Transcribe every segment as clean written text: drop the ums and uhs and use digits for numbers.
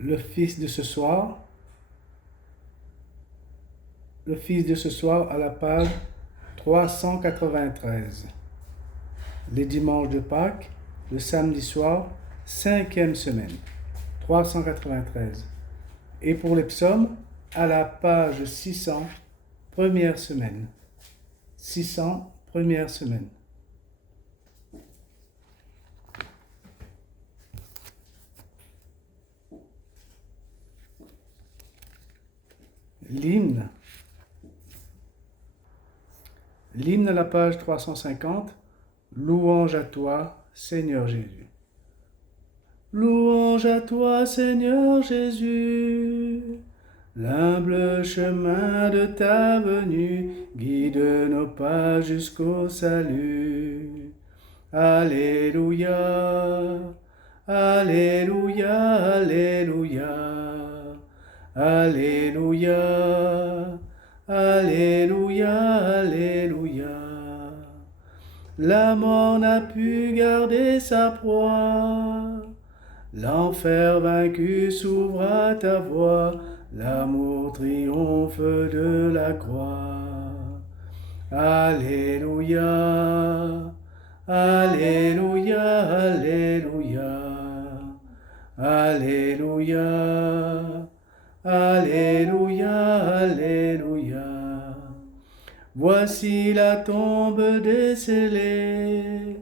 le fils de ce soir. Le fils de ce soir à la page 393. Les dimanches de Pâques, le samedi soir, 5e semaine, 393. Et pour les psaumes, à la page 600, première semaine. 600, première semaine. L'hymne. L'hymne à la page 350. Louange à toi, Seigneur Jésus. Louange à toi, Seigneur Jésus. L'humble chemin de ta venue guide nos pas jusqu'au salut. Alléluia, Alléluia, Alléluia, Alléluia, Alléluia, Alléluia. La mort n'a pu garder sa proie, l'enfer vaincu s'ouvre à ta voix, l'amour triomphe de la croix. Alléluia, Alléluia, Alléluia, Alléluia, Alléluia, Alléluia. Voici la tombe décellée,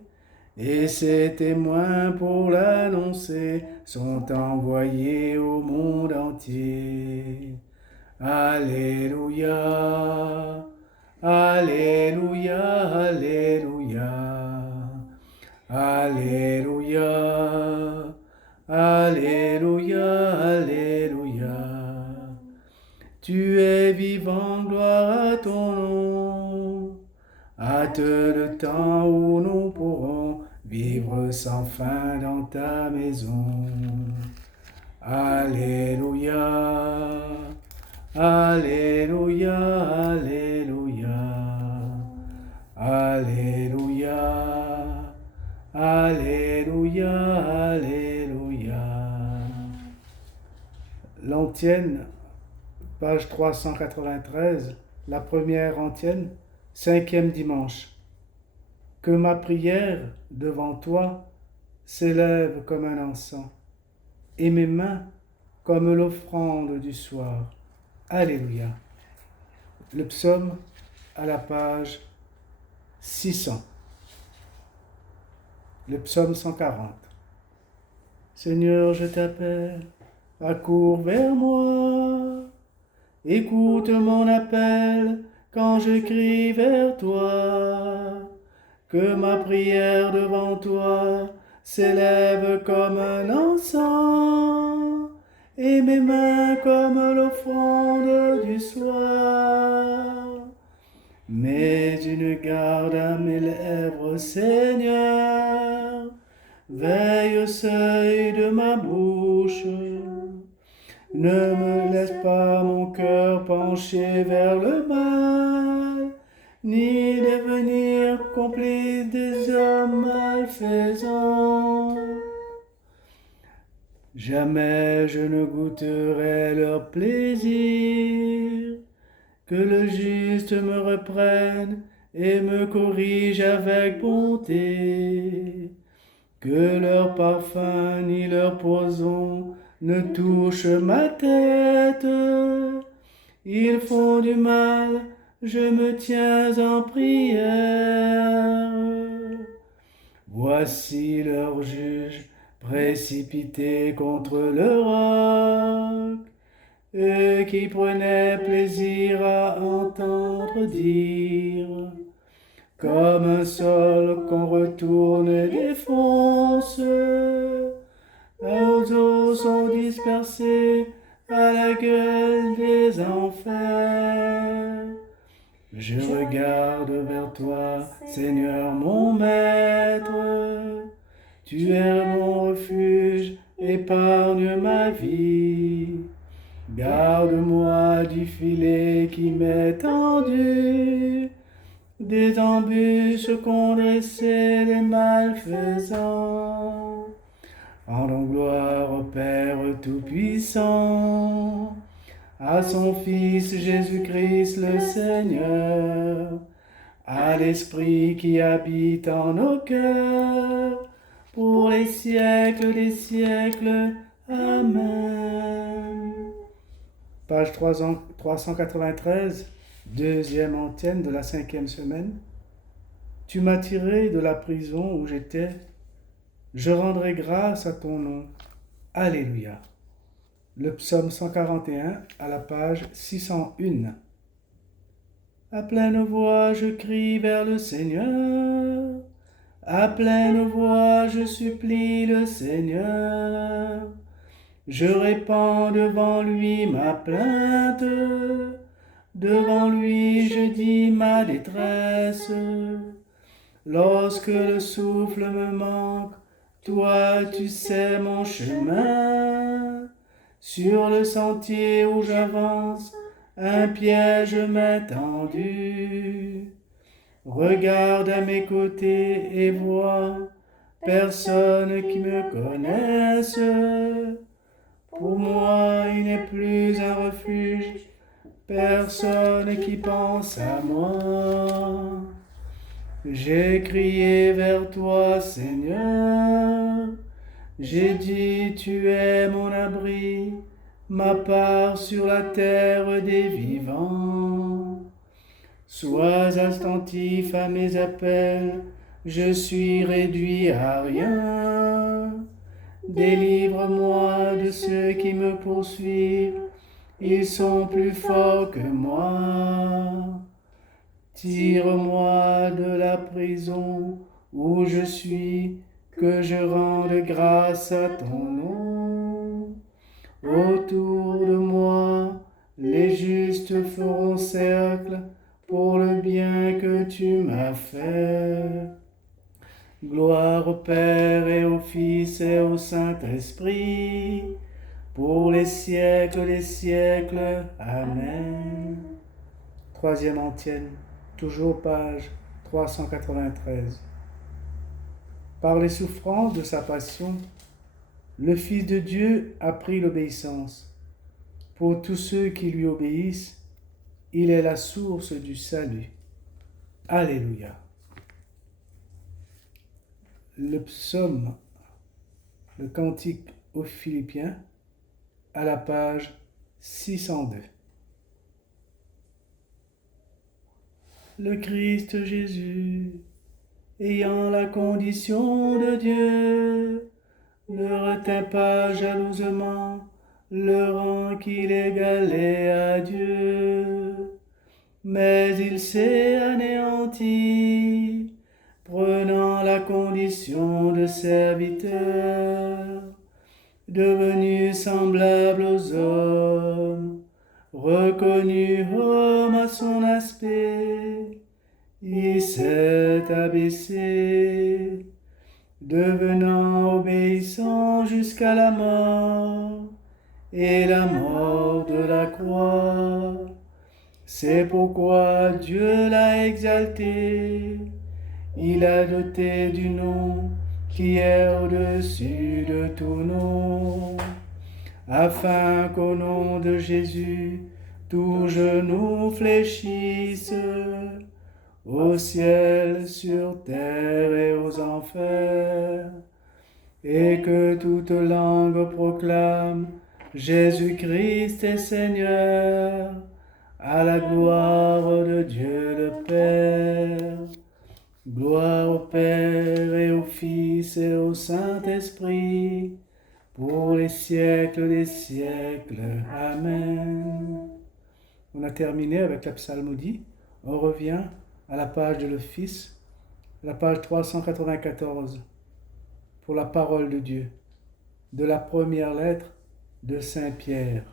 et ses témoins pour l'annoncer sont envoyés au monde entier. Alléluia, Alléluia, Alléluia, Alléluia, Alléluia, Alléluia. Tu es vivant, gloire à ton nom. Hâte le temps où nous pourrons vivre sans fin dans ta maison. Alléluia, Alléluia, Alléluia, Alléluia, Alléluia, Alléluia. L'antienne, page 393, la première antienne, 5e dimanche. Que ma prière devant toi s'élève comme un encens, et mes mains comme l'offrande du soir. Alléluia. Le psaume à la page 600. Le psaume 140. Seigneur, je t'appelle, accours vers moi. Écoute mon appel quand je crie vers toi. Que ma prière devant toi s'élève comme un encens, et mes mains comme l'offrande du soir. Mets une garde à mes lèvres, Seigneur, veille au seuil de ma bouche. Ne me laisse pas mon cœur pencher vers le mal, ni devenir complice des hommes malfaisants. Jamais je ne goûterai leur plaisir, que le juste me reprenne et me corrige avec bonté, que leur parfum ni leur poison ne touche ma tête. Ils font du mal, je me tiens en prière. Voici leur juge précipité contre le roc, eux qui prenaient plaisir à entendre dire, comme un sol qu'on retourne et défonce. Leurs os sont dispersés à la gueule des enfers. Je regarde vers toi, Seigneur mon Maître. Tu es mon refuge, épargne ma vie. Garde-moi du filet qui m'est tendu, des embûches qu'ont dressées les malfaisants. Rendons gloire au Père Tout-Puissant, à son Fils Jésus-Christ le Seigneur, à l'Esprit qui habite en nos cœurs, pour les siècles des siècles. Amen. Page 393, deuxième antienne de la 5e semaine. Tu m'as tiré de la prison où j'étais. Je rendrai grâce à ton nom. Alléluia. Le psaume 141 à la page 601. À pleine voix, je crie vers le Seigneur. À pleine voix, je supplie le Seigneur. Je répands devant lui ma plainte. Devant lui, je dis ma détresse. Lorsque le souffle me manque, toi, tu sais mon chemin. Sur le sentier où j'avance, un piège m'est tendu. Regarde à mes côtés et vois personne qui me connaisse. Pour moi, il n'est plus un refuge, personne qui pense à moi. J'ai crié vers toi, Seigneur. J'ai dit, tu es mon abri, ma part sur la terre des vivants. Sois attentif à mes appels, je suis réduit à rien. Délivre-moi de ceux qui me poursuivent, ils sont plus forts que moi. Tire-moi de la prison où je suis, que je rende grâce à ton nom. Autour de moi, les justes feront cercle pour le bien que tu m'as fait. Gloire au Père et au Fils et au Saint-Esprit, pour les siècles des siècles. Amen. Troisième antienne, toujours page 393. Par les souffrances de sa passion, le Fils de Dieu a pris l'obéissance. Pour tous ceux qui lui obéissent, il est la source du salut. Alléluia. Le psaume, le cantique aux Philippiens, à la page 602. Le Christ Jésus, ayant la condition de Dieu, ne retint pas jalousement le rang qu'il égalait à Dieu, mais il s'est anéanti, prenant la condition de serviteur, devenu semblable aux hommes, reconnu homme à son aspect, il s'est abaissé, devenant obéissant jusqu'à la mort, et la mort de la croix. C'est pourquoi Dieu l'a exalté, il a doté du nom qui est au-dessus de tout nom, afin qu'au nom de Jésus, tout genou fléchisse, au ciel, sur terre et aux enfers, et que toute langue proclame Jésus-Christ est Seigneur, à la gloire de Dieu le Père. Gloire au Père et au Fils et au Saint-Esprit, pour les siècles des siècles. Amen. On a terminé avec la psalmodie. On revient à la page de l'Office, la page 394, pour la parole de Dieu, de la première lettre de Saint Pierre,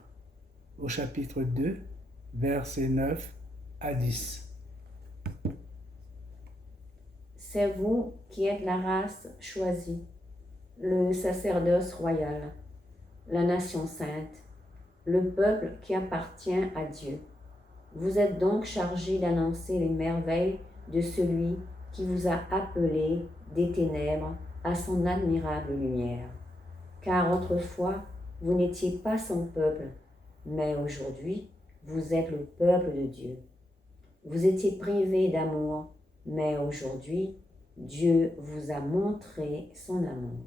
au chapitre 2, versets 9 à 10. C'est vous qui êtes la race choisie, le sacerdoce royal, la nation sainte, le peuple qui appartient à Dieu. Vous êtes donc chargés d'annoncer les merveilles de celui qui vous a appelé des ténèbres à son admirable lumière. car autrefois vous n'étiez pas son peuple, mais aujourd'hui vous êtes le peuple de Dieu. Vous étiez privés d'amour, mais aujourd'hui Dieu vous a montré son amour.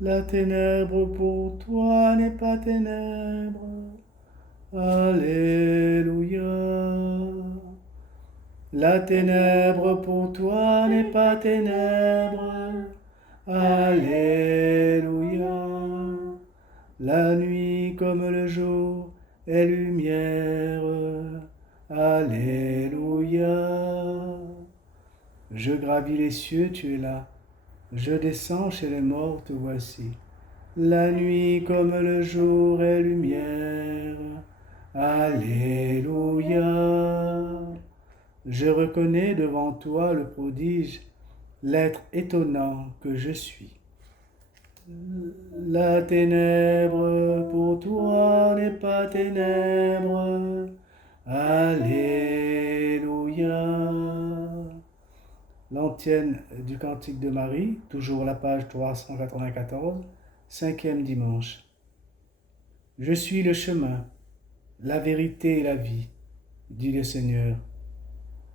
La ténèbre pour toi n'est pas ténèbre. Alléluia. La ténèbre pour toi n'est pas ténèbre. Alléluia. La nuit comme le jour est lumière. Alléluia. Je gravis les cieux, tu es là. Je descends chez les morts, te voici. La nuit comme le jour est lumière. Alléluia. Je reconnais devant toi le prodige, l'être étonnant que je suis. La ténèbre pour toi n'est pas ténèbre. Alléluia. L'antienne du Cantique de Marie, toujours la page 394, cinquième dimanche. Je suis le chemin, la vérité et la vie, dit le Seigneur.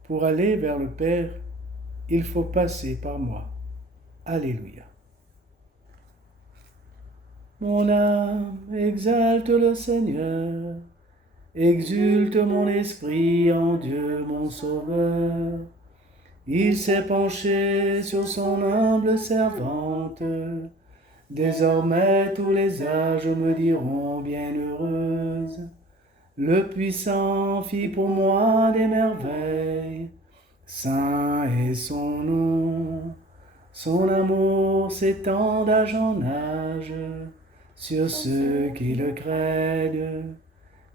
Pour aller vers le Père, il faut passer par moi. Alléluia. Mon âme exalte le Seigneur, exulte mon esprit en Dieu mon Sauveur. Il s'est penché sur son humble servante. Désormais tous les âges me diront bienheureuse. Le puissant fit pour moi des merveilles. Saint est son nom. Son amour s'étend d'âge en âge sur ceux qui le craignent.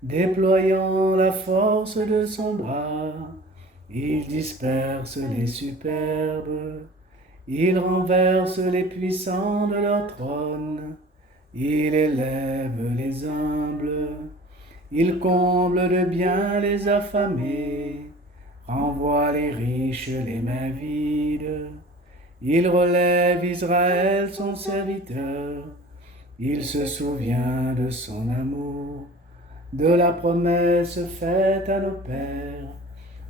Déployant la force de son bras, il disperse les superbes, il renverse les puissants de leur trône, il élève les humbles, il comble de bien les affamés, renvoie les riches les mains vides, il relève Israël son serviteur, il se souvient de son amour, de la promesse faite à nos pères,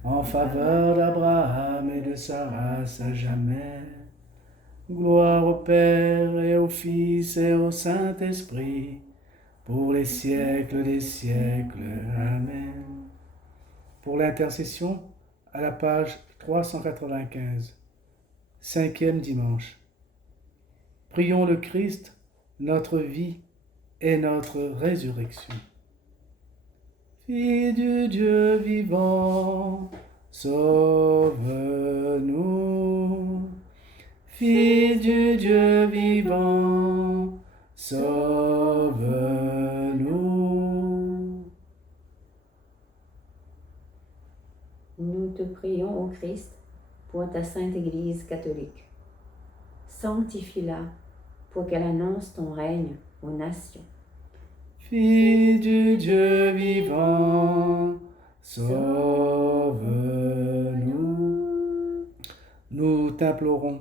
en faveur d'Abraham et de sa race à jamais. Gloire au Père et au Fils et au Saint-Esprit, pour les siècles des siècles. Amen. Pour l'intercession, à la page 395, cinquième dimanche. Prions le Christ, notre vie et notre résurrection. Fils du Dieu vivant, sauve-nous. Fils du Dieu vivant, sauve-nous. Nous te prions, ô Christ, pour ta sainte Église catholique. Sanctifie-la pour qu'elle annonce ton règne aux nations. Fils du Dieu vivant, sauve-nous. Nous t'implorons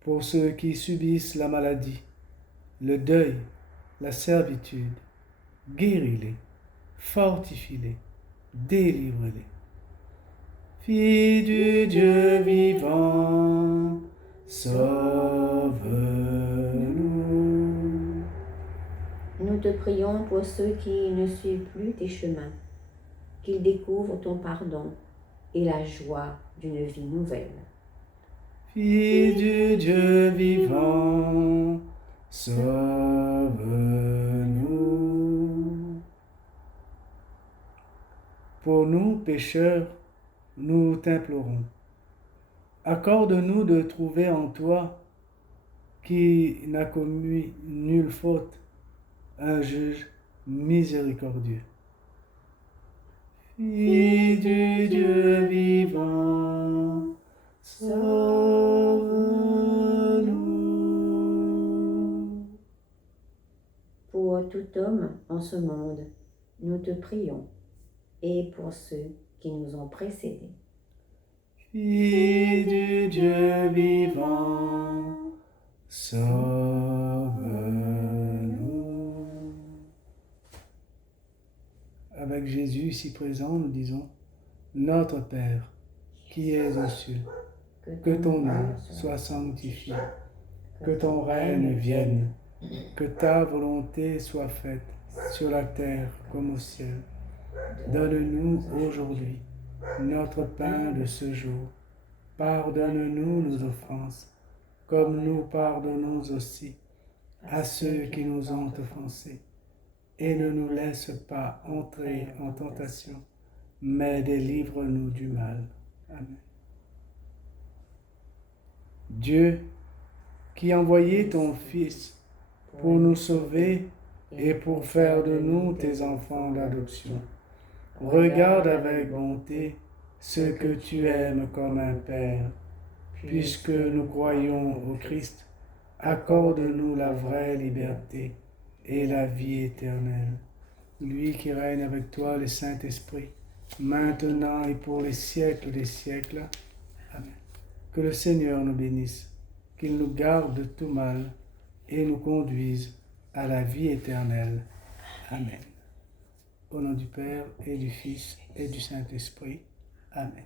pour ceux qui subissent la maladie, le deuil, la servitude. Guéris-les, fortifie-les, délivre-les. Fils du Dieu vivant, sauve-nous. Nous te prions pour ceux qui ne suivent plus tes chemins, qu'ils découvrent ton pardon et la joie d'une vie nouvelle. Fils du Dieu vivant, sauve-nous. Pour nous, pécheurs, nous t'implorons. Accorde-nous de trouver en toi, qui n'a commis nulle faute, un juge miséricordieux. Fils du Dieu vivant, sauve-nous. tout homme en ce monde, nous te prions, et pour ceux qui nous ont précédés. Fils du Dieu vivant, sauve-nous. Avec Jésus ici présent, nous disons, Notre Père, qui es aux cieux, que ton nom soit sanctifié, que ton règne vienne, que ta volonté soit faite sur la terre comme au ciel. Donne-nous aujourd'hui notre pain de ce jour. Pardonne-nous nos offenses, comme nous pardonnons aussi à ceux qui nous ont offensés. Et ne nous laisse pas entrer en tentation, mais délivre-nous du mal. Amen. Dieu, qui envoyait ton Fils pour nous sauver et pour faire de nous tes enfants d'adoption, regarde avec bonté ceux que tu aimes comme un Père. Puisque nous croyons au Christ, accorde-nous la vraie liberté et la vie éternelle. Lui qui règne avec toi, le Saint-Esprit, maintenant et pour les siècles des siècles. Amen. Que le Seigneur nous bénisse, qu'il nous garde de tout mal et nous conduise à la vie éternelle. Amen. Au nom du Père et du Fils et du Saint-Esprit. Amen.